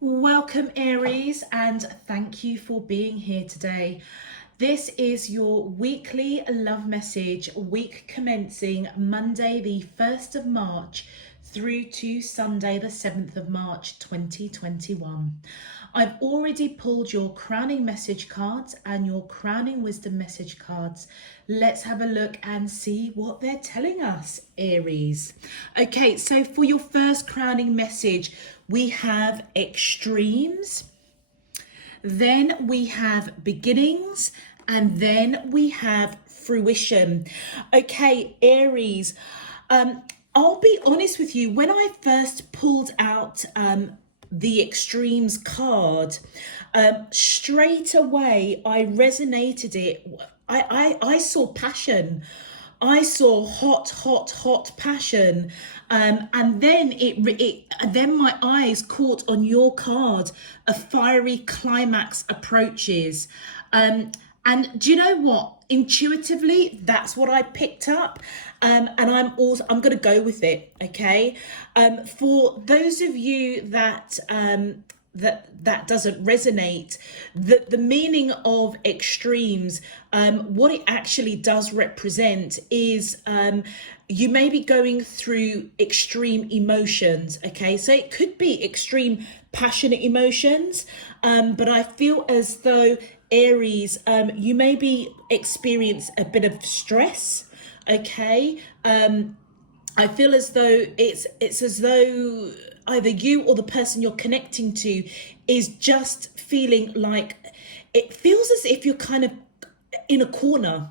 Welcome, Aries, and thank you for being here today. This is your weekly love message, week commencing Monday, the 1st of March through to Sunday, the 7th of March, 2021. I've already pulled your crowning message cards and your crowning wisdom message cards. Let's have a look and see what they're telling us, Aries. Okay, so for your first crowning message, we have extremes, then we have beginnings, and then we have fruition. Okay, Aries, I'll be honest with you, when I first pulled out the extremes card, straight away I resonated it. I saw passion. I saw hot passion, and then then my eyes caught on your card. A fiery climax approaches, and do you know what? Intuitively, that's what I picked up, and I'm going to go with it. Okay, for those of you that that doesn't resonate, the meaning of extremes, what it actually does represent is you may be going through extreme emotions. Okay, so it could be extreme passionate emotions, but I feel as though, Aries, you maybe experience a bit of stress. Okay, I feel as though it's as though either you or the person you're connecting to is just feeling like, it feels as if you're kind of in a corner.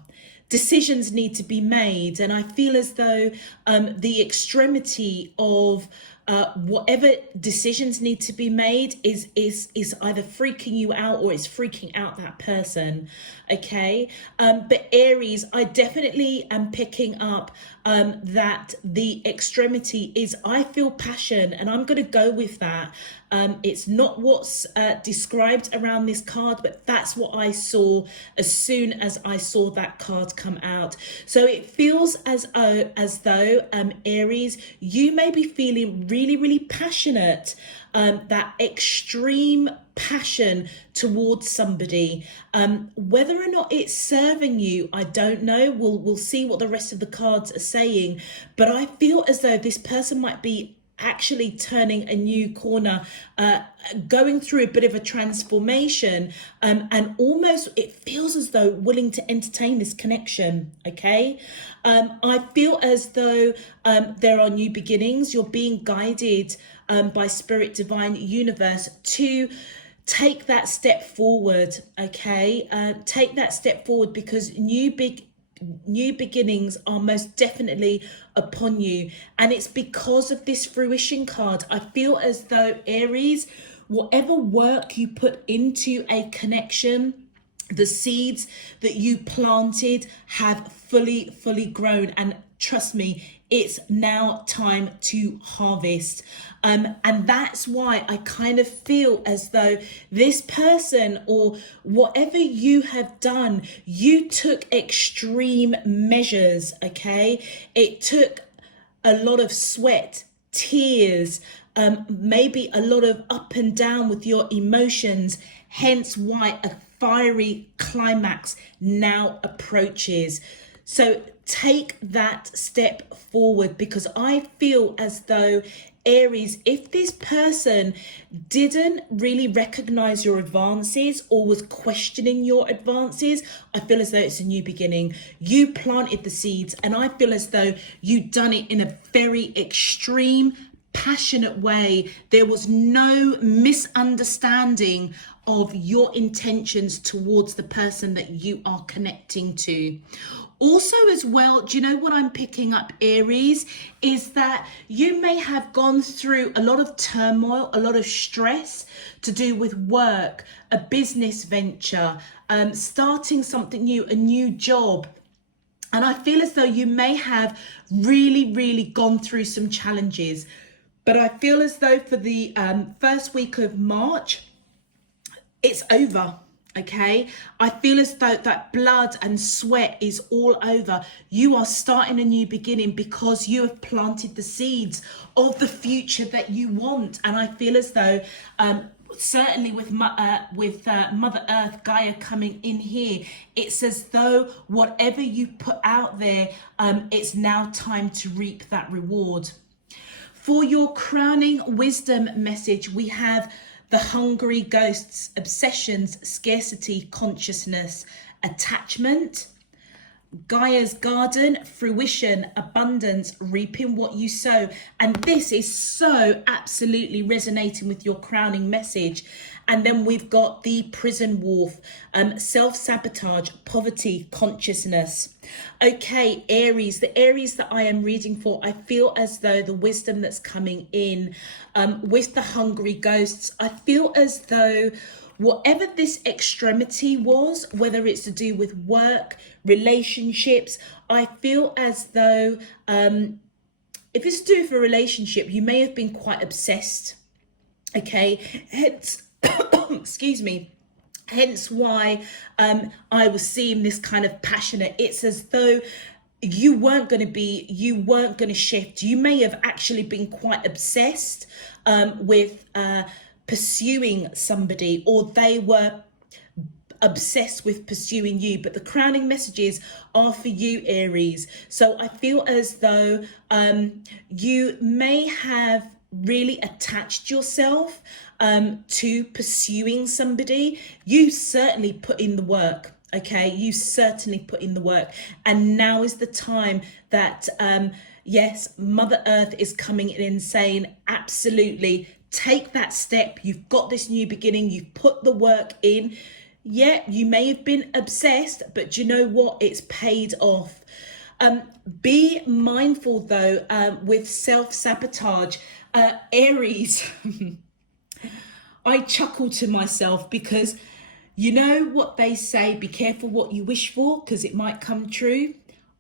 Decisions need to be made, and I feel as though the extremity of whatever decisions need to be made is either freaking you out or it's freaking out that person. Okay, but Aries, I definitely am picking up that the extremity is, I feel passion, and I'm going to go with that. It's not what's described around this card, but that's what I saw as soon as I saw that card come out. So it feels as though Aries, you may be feeling really passionate, that extreme passion towards somebody. Whether or not it's serving you, I don't know. We'll see what the rest of the cards are saying, but I feel as though this person might be actually turning a new corner, going through a bit of a transformation, and almost it feels as though willing to entertain this connection. Okay, I feel as though there are new beginnings. You're being guided by spirit, divine, universe to take that step forward. Okay, take that step forward, because new beginnings are most definitely upon you, and it's because of this fruition card. I feel as though, Aries, whatever work you put into a connection, the seeds that you planted have fully grown, and trust me, it's now time to harvest. And that's why I kind of feel as though this person, or whatever you have done, you took extreme measures. Okay, it took a lot of sweat, tears, maybe a lot of up and down with your emotions, hence why a fiery climax now approaches. So take that step forward, because I feel as though, Aries, if this person didn't really recognize your advances or was questioning your advances, I feel as though it's a new beginning. You planted the seeds, and I feel as though you've done it in a very extreme, passionate way. There was no misunderstanding of your intentions towards the person that you are connecting to. Also, as well, do you know what I'm picking up, Aries, is that you may have gone through a lot of turmoil, a lot of stress to do with work, a business venture, starting something new, a new job. And I feel as though you may have really gone through some challenges. But I feel as though for the first week of March, it's over. Okay, I feel as though that blood and sweat is all over. You are starting a new beginning because you have planted the seeds of the future that you want. And I feel as though certainly with Mother Earth, Gaia coming in here, it's as though whatever you put out there, it's now time to reap that reward. For your crowning wisdom message, we have the hungry ghosts, obsessions, scarcity, consciousness, attachment, Gaia's garden, fruition, abundance, reaping what you sow. And this is so absolutely resonating with your crowning message. And then we've got the prison wolf, self-sabotage, poverty, consciousness. Okay, Aries, the Aries that I am reading for, I feel as though the wisdom that's coming in with the hungry ghosts, I feel as though whatever this extremity was, whether it's to do with work, relationships, I feel as though if it's to do with a relationship, you may have been quite obsessed. Okay, hence, excuse me, hence why I was seeing this kind of passionate. It's as though you weren't going to shift. You may have actually been quite obsessed with pursuing somebody, or they were obsessed with pursuing you. But the crowning messages are for you, Aries. So I feel as though you may have really attached yourself to pursuing somebody. You certainly put in the work. Okay, you certainly put in the work, and now is the time that yes, Mother Earth is coming in and saying, absolutely, take that step. You've got this new beginning. You've put the work in. Yeah, you may have been obsessed, but you know what? It's paid off. Be mindful though with self-sabotage. Aries, I chuckle to myself because you know what they say, be careful what you wish for because it might come true.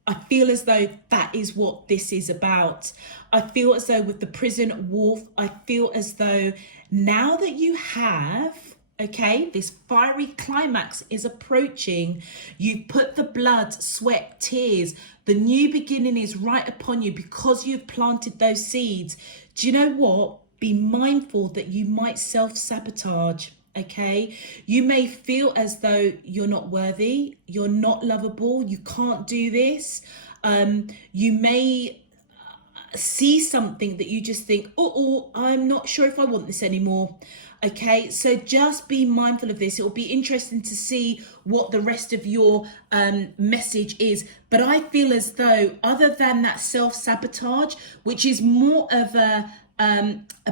I feel as though that is what this is about. I feel as though with the prison wolf, I feel as though now that you have, okay, this fiery climax is approaching, you've put the blood, sweat, tears, the new beginning is right upon you because you've planted those seeds. Do you know what? Be mindful that you might self-sabotage. Okay, you may feel as though you're not worthy, you're not lovable, you can't do this. You may see something that you just think, oh, I'm not sure if I want this anymore. Okay, so just be mindful of this. It will be interesting to see what the rest of your message is. But I feel as though other than that self-sabotage, which is more of a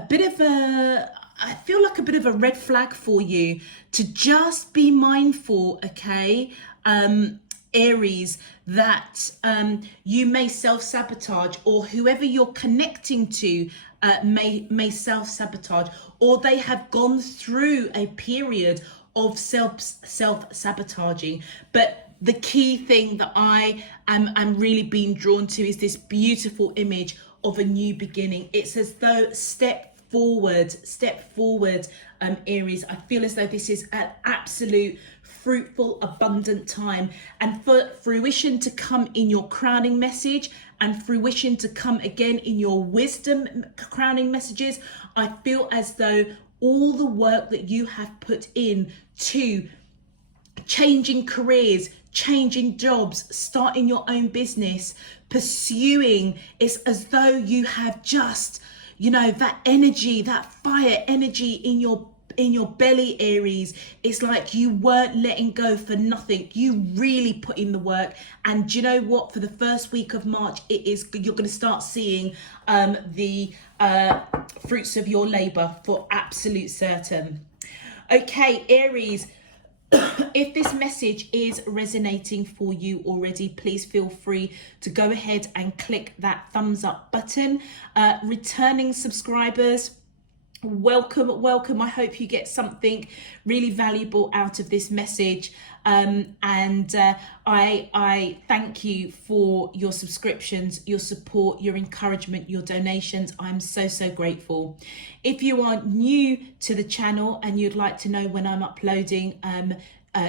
bit of a, I feel like a bit of a red flag for you, to just be mindful, okay, Aries, that you may self-sabotage, or whoever you're connecting to may self-sabotage, or they have gone through a period of self-sabotaging. But the key thing that I am really being drawn to is this beautiful image of a new beginning. It's as though step forward, Aries. I feel as though this is an absolute fruitful, abundant time, and for fruition to come in your crowning message and fruition to come again in your wisdom crowning messages. I feel as though all the work that you have put in to changing careers, changing jobs, starting your own business, pursuing, it's as though you have just, you know, that energy, that fire energy in your belly, Aries. It's like you weren't letting go for nothing. You really put in the work. And do you know what? For the first week of March, you're going to start seeing the fruits of your labor for absolute certain. Okay, Aries, if this message is resonating for you already, please feel free to go ahead and click that thumbs up button. Returning subscribers, welcome. I hope you get something really valuable out of this message. I thank you for your subscriptions, your support, your encouragement, your donations. I'm so grateful. If you are new to the channel and you'd like to know when I'm uploading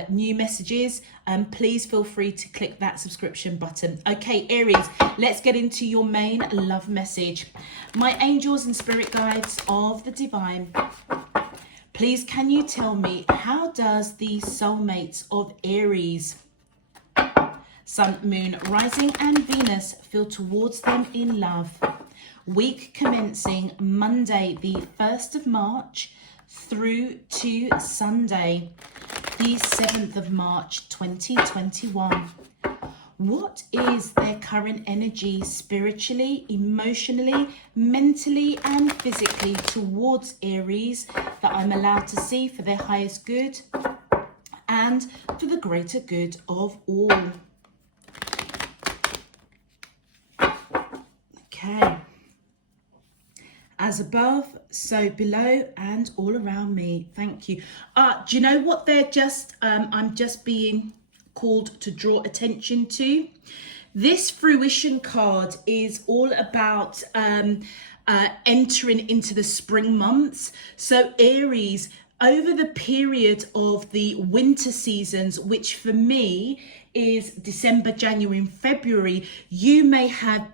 new messages, please feel free to click that subscription button. Okay, Aries, let's get into your main love message. My angels and spirit guides of the divine, Please, can you tell me, how does the soulmates of Aries, Sun, Moon, Rising and Venus feel towards them in love? Week commencing Monday, the 1st of March through to Sunday, the 7th of March, 2021. What is their current energy spiritually, emotionally, mentally and physically towards Aries that I'm allowed to see for their highest good and for the greater good of all? Okay. As above, so below and all around me. Thank you. Do you know what they're just, I'm just being called to draw attention to? This fruition card is all about entering into the spring months. So Aries, over the period of the winter seasons, which for me is December, January and February, you may have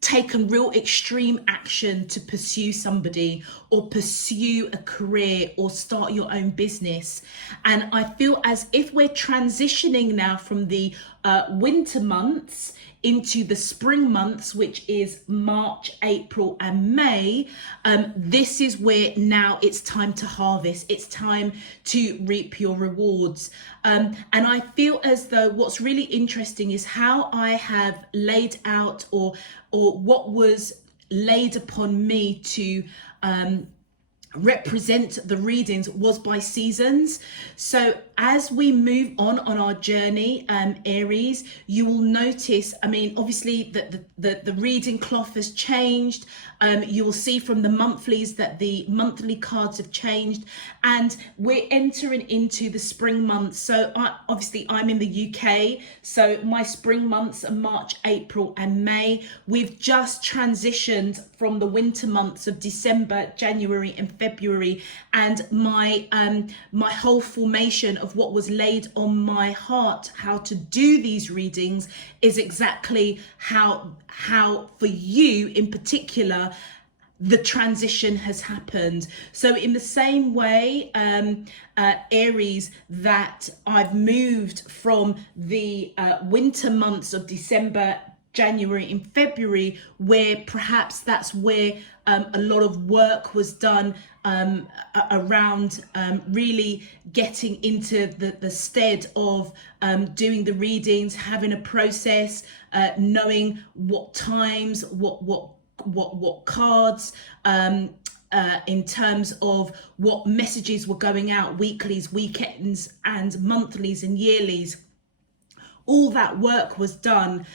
taken real extreme action to pursue somebody or pursue a career or start your own business. And I feel as if we're transitioning now from the winter months into the spring months, which is March, April and May. This is where now it's time to harvest. It's time to reap your rewards. And I feel as though what's really interesting is how I have laid out or what was laid upon me to represent the readings was by seasons. So as we move on our journey, Aries, you will notice, I mean, obviously the reading cloth has changed. You will see from the monthlies that the monthly cards have changed, and we're entering into the spring months. So obviously I'm in the UK, so my spring months are March, April and May. We've just transitioned from the winter months of December, January and February, and my whole formation of what was laid on my heart how to do these readings is exactly how for you in particular the transition has happened. So in the same way, Aries, that I've moved from the winter months of December, January and February, where perhaps that's where a lot of work was done around really getting into the stead of doing the readings, having a process, knowing what times, what cards, in terms of what messages were going out, weeklies, weekends and monthlies and yearlies. All that work was done.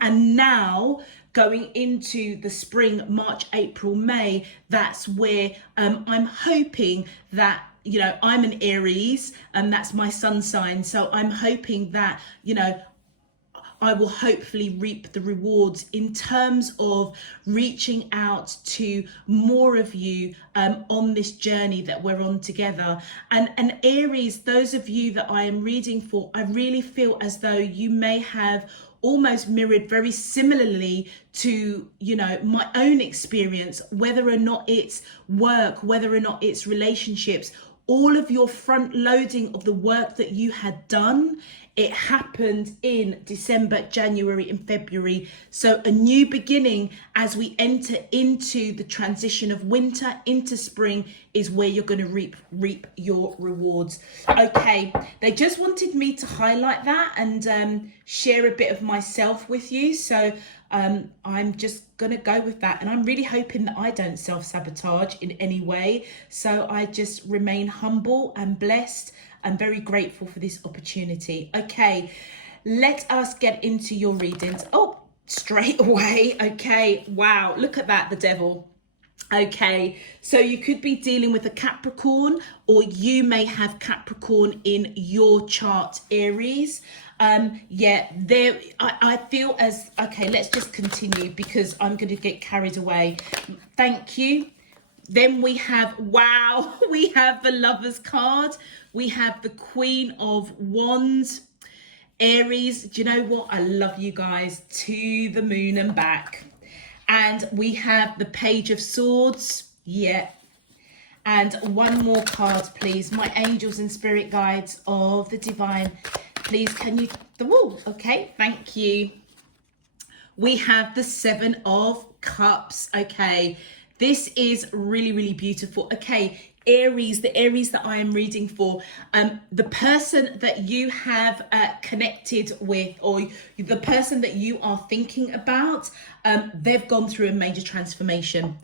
And now going into the spring, March, April, May, that's where I'm hoping that, you know, I'm an Aries and that's my sun sign. So I'm hoping that, you know, I will hopefully reap the rewards in terms of reaching out to more of you on this journey that we're on together. And Aries, those of you that I am reading for, I really feel as though you may have almost mirrored very similarly to, you know, my own experience, whether or not it's work, whether or not it's relationships, all of your front loading of the work that you had done, it happened in December, January and February. So a new beginning as we enter into the transition of winter into spring is where you're going to reap your rewards. Okay, they just wanted me to highlight that and share a bit of myself with you. So I'm just going to go with that. And I'm really hoping that I don't self-sabotage in any way. So I just remain humble and blessed and very grateful for this opportunity. Okay, let us get into your readings. Oh, straight away. Okay, wow, look at that, the devil. Okay, so you could be dealing with a Capricorn, or you may have Capricorn in your chart, Aries. I feel as, okay, let's just continue because I'm going to get carried away. Thank you. Then we have, wow, we have the Lovers card. We have the Queen of Wands. Aries, do you know what? I love you guys to the moon and back. And we have the Page of Swords. Yeah. And one more card, please. My angels and spirit guides of the divine, please, can you, the wall, okay, thank you. We have the 7 of Cups, okay. This is really, really beautiful. Okay, Aries, the Aries that I am reading for, the person that you have connected with, or the person that you are thinking about, they've gone through a major transformation.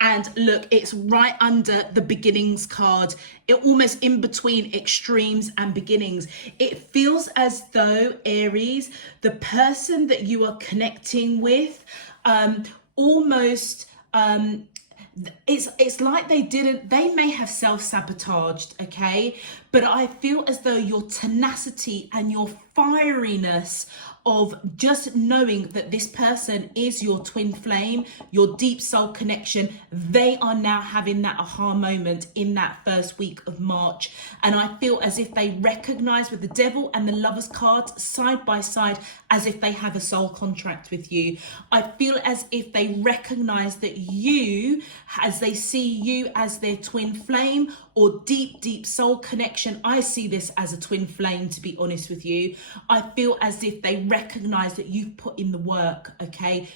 And look, it's right under the beginnings card. It almost in between extremes and beginnings. It feels as though, Aries, the person that you are connecting with, it's like they may have self-sabotaged, okay, but I feel as though your tenacity and your fieriness of just knowing that this person is your twin flame, your deep soul connection, they are now having that aha moment in that first week of March. And I feel as if they recognize with the Devil and the Lovers card side by side, as if they have a soul contract with you. I feel as if they recognize that you, as they see you as their twin flame or deep soul connection. I see this as a twin flame, to be honest with you. I feel as if they recognize that you've put in the work, okay?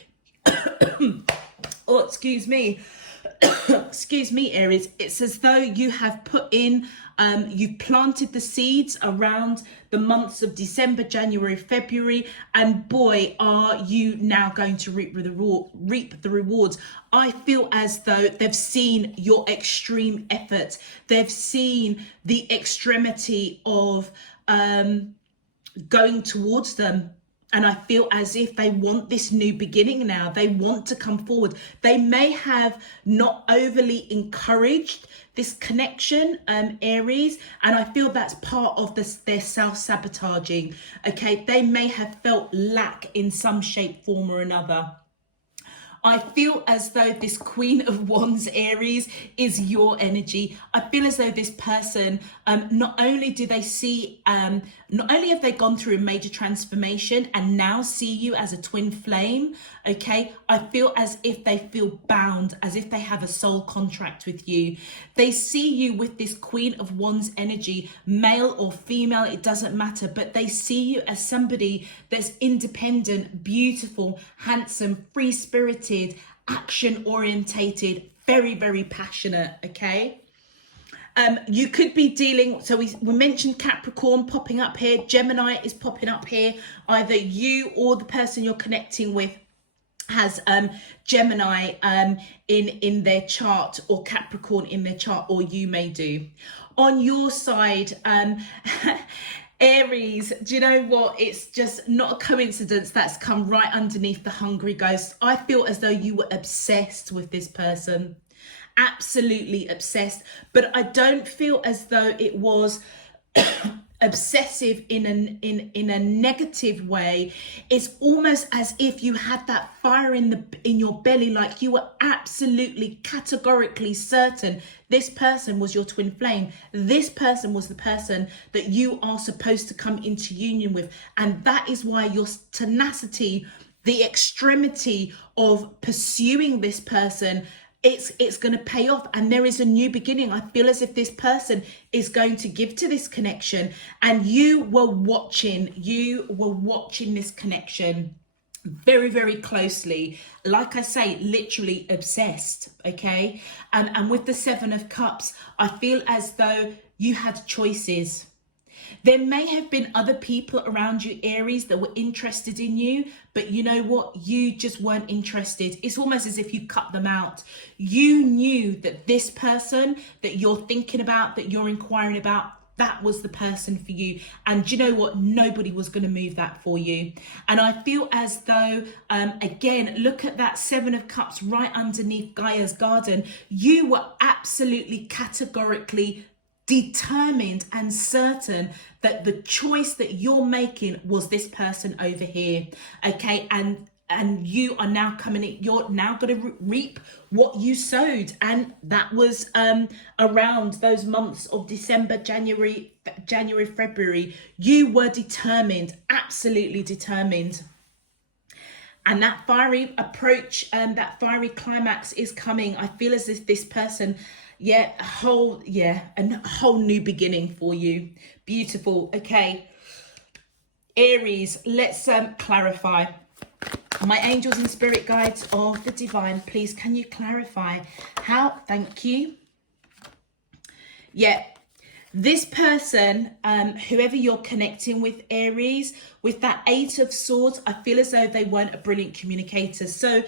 Oh, excuse me. Excuse me, Aries. It's as though you have put in, you've planted the seeds around the months of December, January, February, and boy, are you now going to reap the rewards. I feel as though they've seen your extreme effort. They've seen the extremity of going towards them. And I feel as if they want this new beginning now. They want to come forward. They may have not overly encouraged this connection, Aries. And I feel that's part of their self-sabotaging. Okay, they may have felt lack in some shape, form or another. I feel as though this Queen of Wands, Aries, is your energy. I feel as though this person, not only do they see, not only have they gone through a major transformation and now see you as a twin flame, okay, I feel as if they feel bound, as if they have a soul contract with you. They see you with this Queen of Wands energy, male or female, it doesn't matter, but they see you as somebody that's independent, beautiful, handsome, free-spirited, action orientated, very passionate, okay? You could be dealing, so we mentioned Capricorn popping up here, Gemini is popping up here. Either you or the person you're connecting with has Gemini in their chart, or Capricorn in their chart, or you may do. On your side, Aries, do you know what? It's just not a coincidence that's come right underneath the Hungry Ghost. I feel as though you were obsessed with this person. Absolutely obsessed. But I don't feel as though it was obsessive in a negative way. It's almost as if you had that fire in your belly, like you were absolutely categorically certain this person was your twin flame. This person was the person that you are supposed to come into union with. And that is why your tenacity, the extremity of pursuing this person, it's going to pay off, and there is a new beginning. I feel as if this person is going to give to this connection, and you were watching this connection very closely. Like I say, literally obsessed, okay? And with the 7 of Cups, I feel as though you had choices. There may have been other people around you, Aries, that were interested in you, but you know what? You just weren't interested. It's almost as if you cut them out. You knew that this person that you're thinking about, that you're inquiring about, that was the person for you. And you know what? Nobody was going to move that for you. And I feel as though, again, look at that 7 of Cups right underneath Gaia's garden. You were absolutely categorically determined and certain that the choice that you're making was this person over here, okay? And you are now coming in, you're now going to reap what you sowed. And that was around those months of December, January, February. You were determined, absolutely determined. And that fiery approach, that fiery climax is coming. I feel as if this person, a whole new beginning for you. Beautiful. Okay, Aries, let's clarify. My angels and spirit guides of the divine, please can you clarify how? Thank you. Yeah, this person, whoever you're connecting with, Aries, with that Eight of Swords, I feel as though they weren't a brilliant communicator. So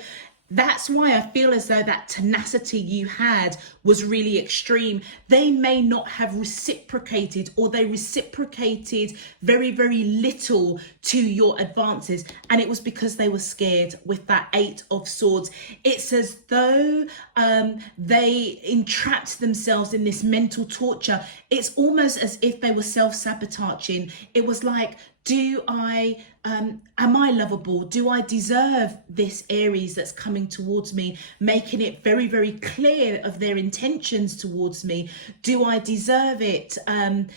that's why I feel as though that tenacity you had was really extreme. They may not have reciprocated, or they reciprocated very, very little to your advances. And it was because they were scared with that Eight of Swords. It's as though they entrapped themselves in this mental torture. It's almost as if they were self-sabotaging. It was like, am I lovable? Do I deserve this, Aries, that's coming towards me? Making it very, very clear of their intentions towards me. Do I deserve it? Am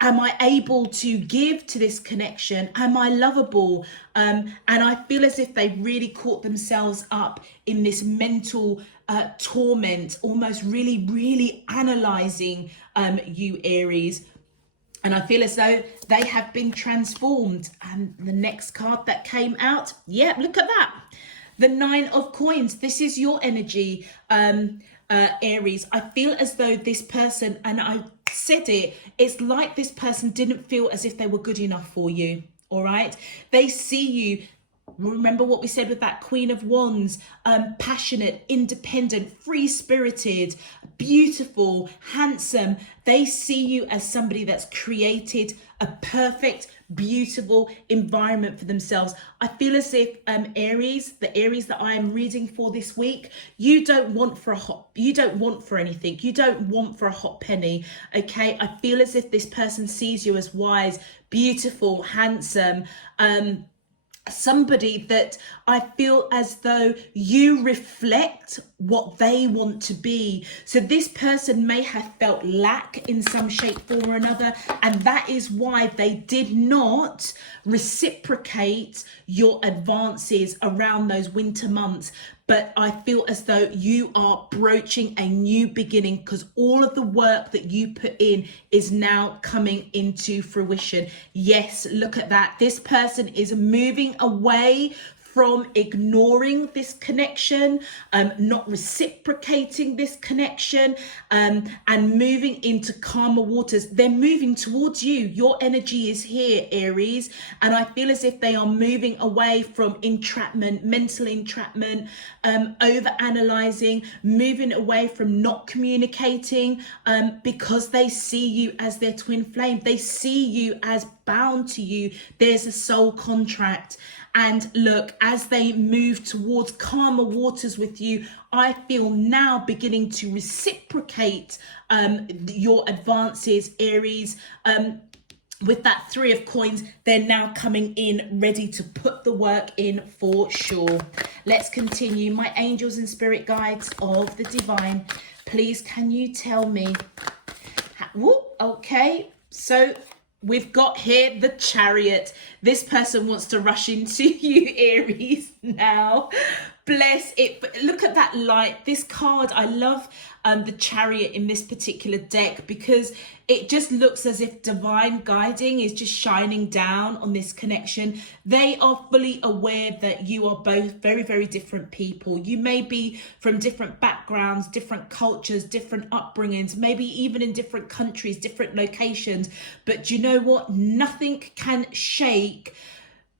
I able to give to this connection? Am I lovable? And I feel as if they really caught themselves up in this mental torment, almost really, really analyzing you, Aries. And I feel as though they have been transformed. And the next card that came out, look at that. The Nine of Coins. This is your energy, Aries. I feel as though this person, and I said it's like this person didn't feel as if they were good enough for you. All right. They see you. Remember what we said with that Queen of Wands, passionate, independent, free-spirited, beautiful, handsome. They see you as somebody that's created a perfect, beautiful environment for themselves. I feel as if Aries, the Aries that I am reading for this week, you don't want for anything. You don't want for a hot penny. Okay. I feel as if this person sees you as wise, beautiful, handsome, somebody that I feel as though you reflect what they want to be. So this person may have felt lack in some shape, form or another, and that is why they did not reciprocate your advances around those winter months. But I feel as though you are broaching a new beginning, because all of the work that you put in is now coming into fruition. Yes, look at that. This person is moving away from ignoring this connection, not reciprocating this connection, and moving into calmer waters. They're moving towards you. Your energy is here, Aries, and I feel as if they are moving away from entrapment, mental entrapment, over analyzing, moving away from not communicating, because they see you as their twin flame. They see you as bound to you. There's a soul contract. And look, as they move towards calmer waters with you, I feel now beginning to reciprocate your advances, Aries. With that Three of Coins, they're now coming in ready to put the work in for sure. Let's continue. My angels and spirit guides of the divine, please can you tell me? Okay, so we've got here the Chariot. This person wants to rush into you, Aries, now. Bless it. But look at that light. This card, I love the Chariot in this particular deck, because it just looks as if divine guiding is just shining down on this connection. They are fully aware that you are both very, very different people. You may be from different backgrounds, different cultures, different upbringings, maybe even in different countries, different locations. But you know what? Nothing can shake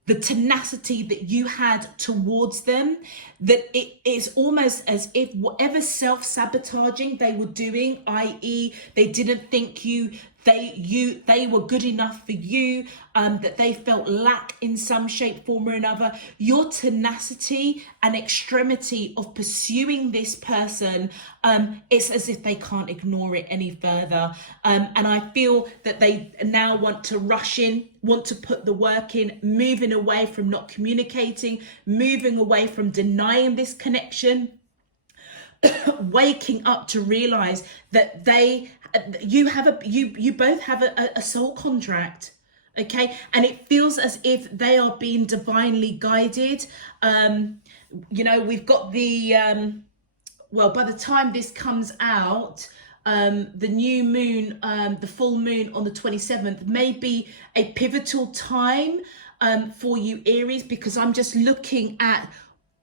the tenacity that you had towards them, that it is almost as if whatever self-sabotaging they were doing, i.e. they didn't think they were good enough for you, that they felt lack in some shape, form or another, your tenacity and extremity of pursuing this person, it's as if they can't ignore it any further. And I feel that they now want to rush in, want to put the work in, moving away from not communicating, moving away from denying this connection, waking up to realize that you both have a soul contract. Okay, and it feels as if they are being divinely guided. We've got the well, by the time this comes out, the new moon, the full moon on the 27th may be a pivotal time for you, Aries, because I'm just looking at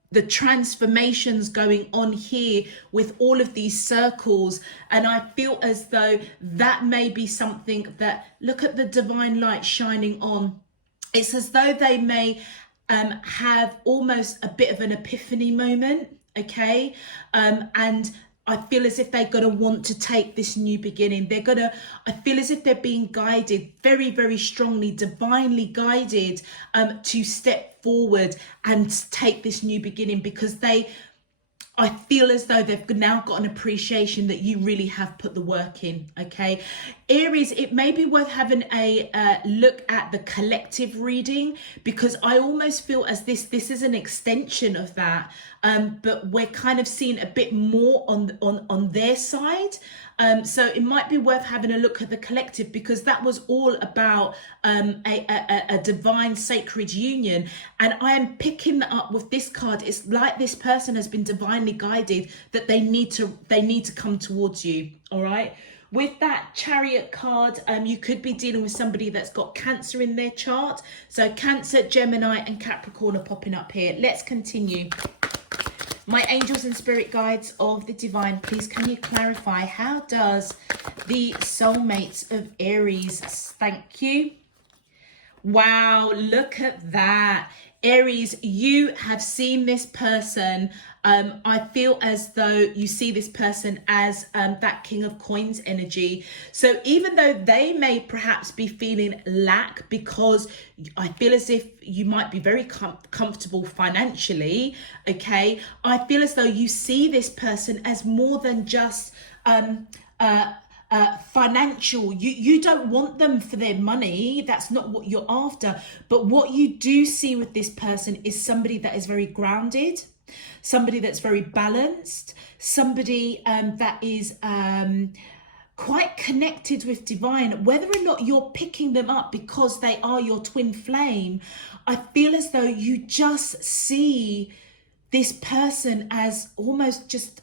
the transformations going on here with all of these circles, and I feel as though that may be something that, look at the divine light shining on. It's as though they may have almost a bit of an epiphany moment, okay? And I feel as if they're going to want to take this new beginning. I feel as if they're being guided very, very strongly, divinely guided to step forward and take this new beginning, because I feel as though they've now got an appreciation that you really have put the work in, okay? Aries, it may be worth having a look at the collective reading, because I almost feel as this is an extension of that, but we're kind of seeing a bit more on their side. So it might be worth having a look at the collective, because that was all about a divine sacred union. And I am picking that up with this card. It's like this person has been divinely guided that they need to come towards you. All right. With that Chariot card, you could be dealing with somebody that's got Cancer in their chart. So Cancer, Gemini and Capricorn are popping up here. Let's continue. My angels and spirit guides of the divine, please can you clarify, how does the soulmates of Aries, thank you. Wow, look at that. Aries, you have seen this person. I feel as though you see this person as that King of Coins energy. So even though they may perhaps be feeling lack, because I feel as if you might be very comfortable financially, okay? I feel as though you see this person as more than just financial. You don't want them for their money. That's not what you're after. But what you do see with this person is somebody that is very grounded, somebody that's very balanced, somebody that is quite connected with divine. Whether or not you're picking them up because they are your twin flame, I feel as though you just see this person as almost just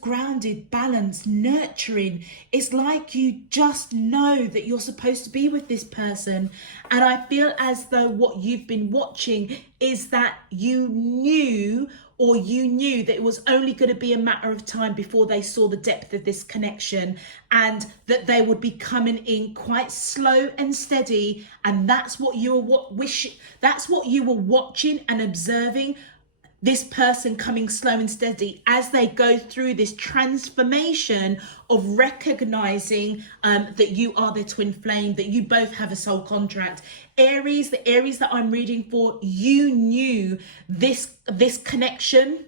grounded, balanced, nurturing. It's like you just know that you're supposed to be with this person. And I feel as though what you've been watching is that you knew that it was only going to be a matter of time before they saw the depth of this connection, and that they would be coming in quite slow and steady. And that's what you were watching and observing, this person coming slow and steady as they go through this transformation of recognizing that you are their twin flame, that you both have a soul contract. Aries, the Aries that I'm reading for, you knew this connection,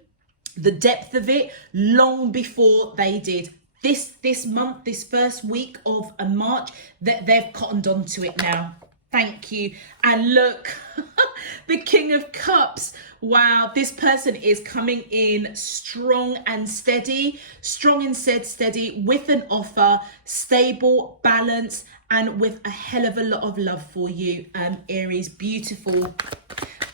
the depth of it, long before they did. This month, this first week of March, that they've cottoned on to it now. Thank you. And look, the King of Cups. Wow, this person is coming in strong and steady, with an offer, stable, balanced, and with a hell of a lot of love for you, Aries. Beautiful.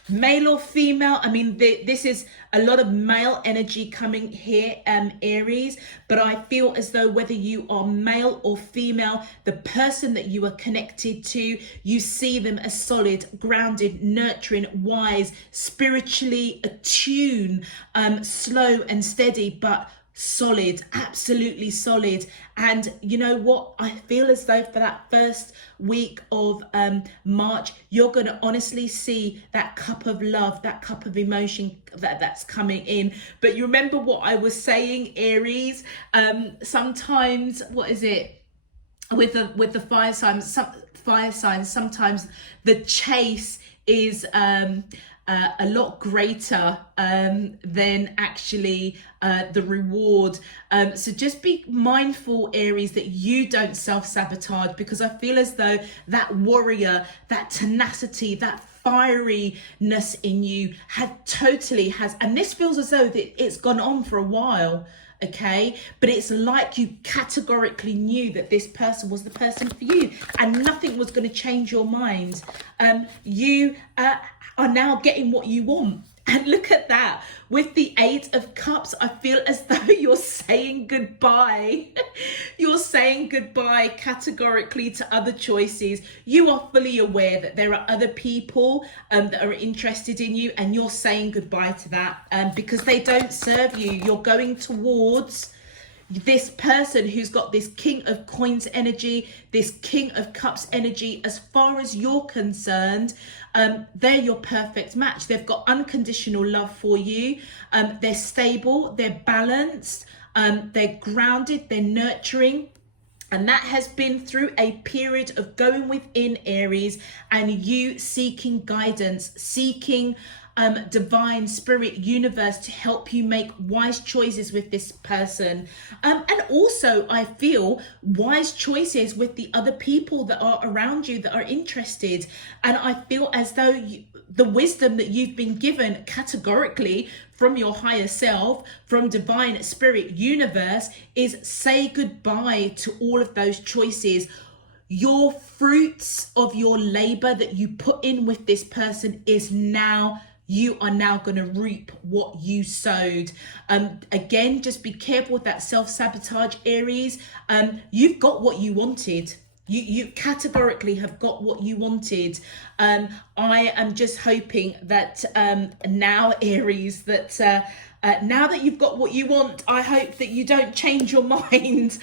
Male or female, I mean, this is a lot of male energy coming here, Aries, but I feel as though whether you are male or female, the person that you are connected to, you see them as solid, grounded, nurturing, wise, spiritually attuned, slow and steady, but solid, absolutely solid. And you know what, I feel as though for that first week of March, you're going to honestly see that cup of love, that cup of emotion that's coming in. But you remember what I was saying, Aries, sometimes, what is it, with the fire signs, sometimes the chase is a lot greater than actually the reward. So just be mindful, Aries, that you don't self-sabotage, because I feel as though that warrior, that tenacity, that fieriness in you has, and this feels as though that it's gone on for a while. okay? But it's like you categorically knew that this person was the person for you, and nothing was going to change your mind. You are now getting what you want. And look at that, with the 8 of Cups, I feel as though you're saying goodbye. You're saying goodbye categorically to other choices. You are fully aware that there are other people that are interested in you, and you're saying goodbye to that because they don't serve you. You're going towards this person who's got this King of Coins energy, this King of Cups energy. As far as you're concerned, they're your perfect match. They've got unconditional love for you. They're stable, they're balanced, they're grounded, they're nurturing. And that has been through a period of going within, Aries, and you seeking guidance, seeking divine spirit universe to help you make wise choices with this person, and also I feel wise choices with the other people that are around you that are interested. And I feel as though the wisdom that you've been given categorically from your higher self, from divine spirit universe, is say goodbye to all of those choices. Your fruits of your labor that you put in with this person is now, you are now going to reap what you sowed. Again, just be careful with that self-sabotage, Aries. You've got what you wanted. You categorically have got what you wanted. I am just hoping that now, Aries, that now that you've got what you want, I hope that you don't change your mind.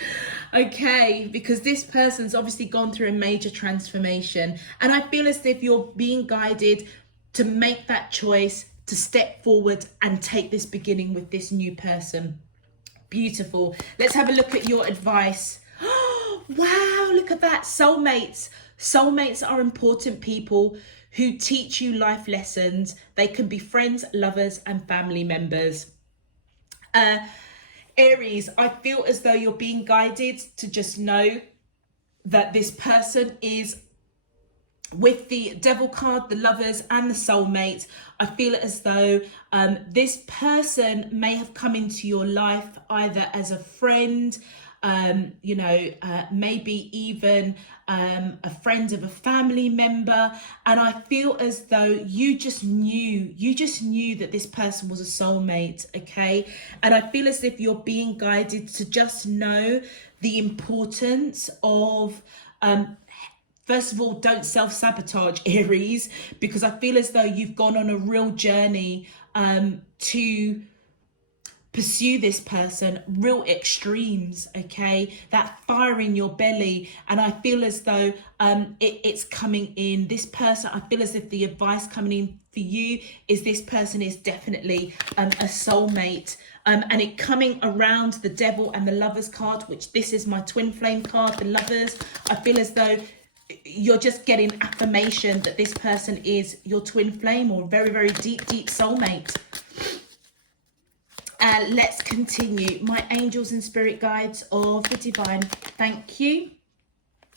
Okay, because this person's obviously gone through a major transformation, and I feel as if you're being guided to make that choice, to step forward and take this beginning with this new person. Beautiful. Let's have a look at your advice. Wow, look at that. Soulmates. Soulmates are important people who teach you life lessons. They can be friends, lovers, and family members. Aries, I feel as though you're being guided to just know that this person is, with the Devil card, the Lovers, and the Soulmate, I feel as though this person may have come into your life either as a friend, maybe even a friend of a family member. And I feel as though you just knew that this person was a soulmate, okay? And I feel as if you're being guided to just know the importance of, first of all, don't self-sabotage, Aries, because I feel as though you've gone on a real journey to pursue this person, real extremes, okay? That fire in your belly. And I feel as though it's coming in. This person, I feel as if the advice coming in for you is this person is definitely a soulmate. And it coming around the Devil and the Lovers card, which this is my twin flame card, the Lovers. I feel as though you're just getting affirmation that this person is your twin flame or very, very deep, deep soulmate. Let's continue. My angels and spirit guides of the divine, thank you.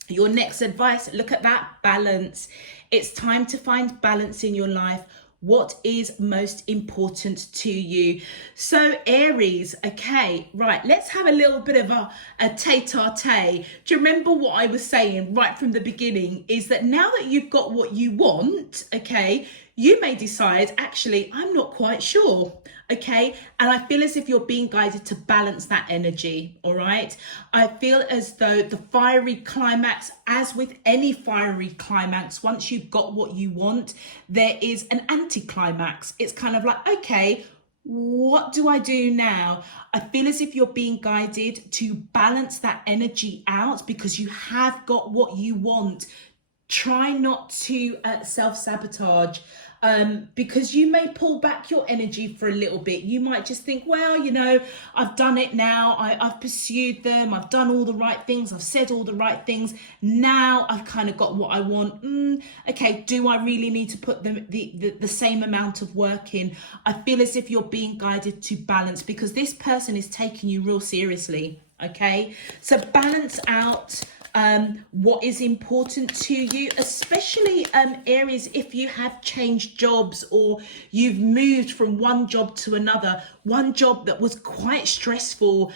Your next advice, look at that, balance. It's time to find balance in your life. What is most important to you? So Aries, okay, right, let's have a little bit of a tete-a-tete. Do you remember what I was saying right from the beginning? Is that now that you've got what you want, okay, you may decide, actually, I'm not quite sure, okay? And I feel as if you're being guided to balance that energy, all right? I feel as though the fiery climax, as with any fiery climax, once you've got what you want, there is an anti-climax. It's kind of like, okay, what do I do now? I feel as if you're being guided to balance that energy out because you have got what you want. Try not to self-sabotage. Because you may pull back your energy for a little bit. You might just think, well, you know, I've done it now. I've pursued them. I've done all the right things. I've said all the right things. Now I've kind of got what I want. Okay, do I really need to put the same amount of work in? I feel as if you're being guided to balance because this person is taking you real seriously. Okay, so balance out what is important to you, especially Aries, if you have changed jobs or you've moved from one job to another, one job that was quite stressful,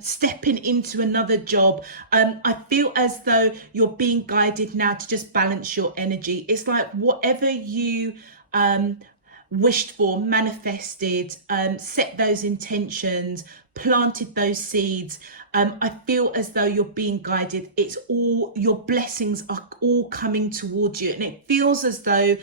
stepping into another job. I feel as though you're being guided now to just balance your energy. It's like whatever you wished for, manifested, set those intentions, planted those seeds. I feel as though you're being guided. It's all, your blessings are all coming towards you. And it feels as though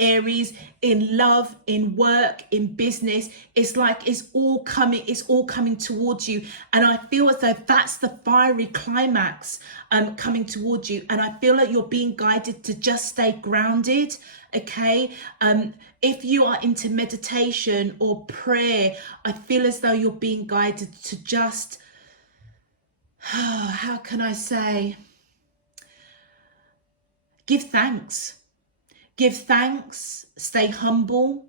Aries, in love, in work, in business, it's like it's all coming towards you. And I feel as though that's the fiery climax coming towards you. And I feel like you're being guided to just stay grounded. Okay, if you are into meditation or prayer, I feel as though you're being guided to just how can I say, give thanks. Give thanks, stay humble,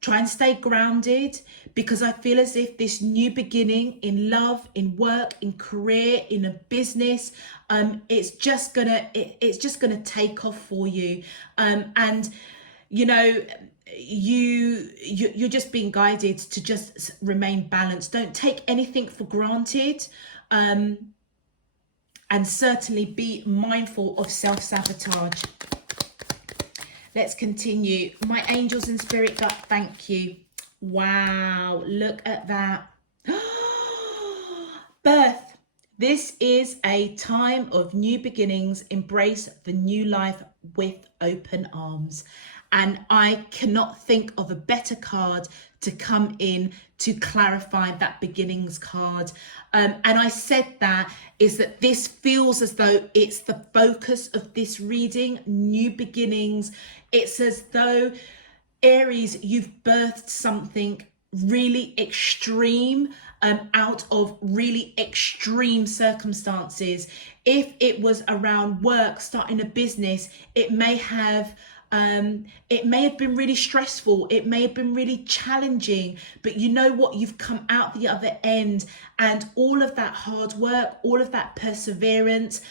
try and stay grounded, because I feel as if this new beginning in love, in work, in career, in a business, it's just gonna take off for you. And you know, you're just being guided to just remain balanced. Don't take anything for granted. And certainly be mindful of self-sabotage. Let's continue. My angels and spirit gut, thank you. Wow, look at that. Birth. This is a time of new beginnings. Embrace the new life with open arms. And I cannot think of a better card to come in to clarify that beginnings card. And I said that is that this feels as though it's the focus of this reading, new beginnings. It's as though, Aries, you've birthed something really extreme out of really extreme circumstances. If it was around work, starting a business, it may have been really stressful. It may have been really challenging, but you know what? You've come out the other end, and all of that hard work, all of that perseverance,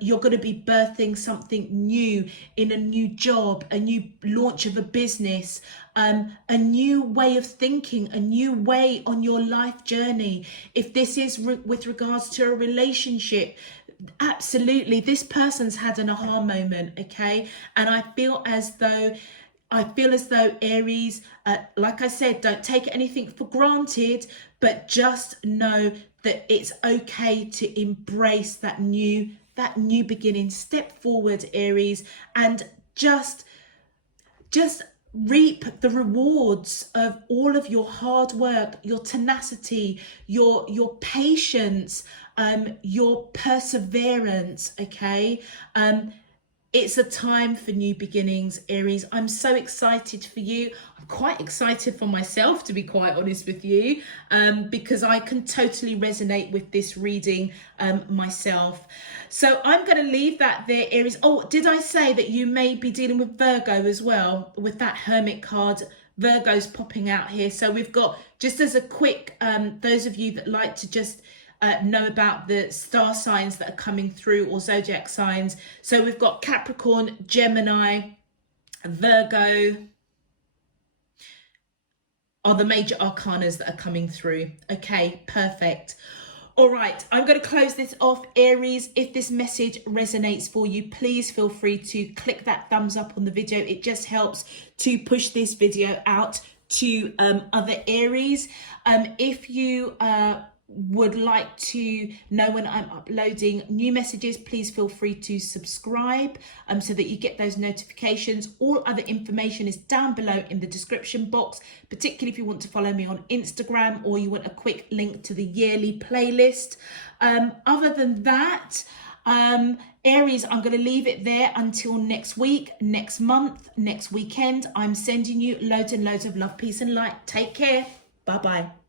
you're going to be birthing something new in a new job, a new launch of a business, a new way of thinking, a new way on your life journey. If this is with regards to a relationship, absolutely, this person's had an aha moment. Okay, and I feel as though Aries, like I said, don't take anything for granted, but just know that it's okay to embrace that new beginning. Step forward, Aries, and just reap the rewards of all of your hard work, your tenacity, your patience, your perseverance. Okay, it's a time for new beginnings, Aries. I'm so excited for you. I'm quite excited for myself, to be quite honest with you, because I can totally resonate with this reading myself. So I'm going to leave that there, Aries. Oh, did I say that you may be dealing with Virgo as well with that Hermit card? Virgo's popping out here. So we've got, just as a quick, those of you that like to just know about the star signs that are coming through, or zodiac signs. So we've got Capricorn, Gemini, Virgo are the major arcanas that are coming through. Okay, perfect. All right, I'm going to close this off, Aries. If this message resonates for you, please feel free to click that thumbs up on the video. It just helps to push this video out to other Aries. If you would like to know when I'm uploading new messages, please feel free to subscribe so that you get those notifications. All other information is down below in the description box, particularly if you want to follow me on Instagram or you want a quick link to the yearly playlist. Other than that, Aries, I'm going to leave it there until next week, next month, next weekend. I'm sending you loads and loads of love, peace and light. Take care. Bye bye.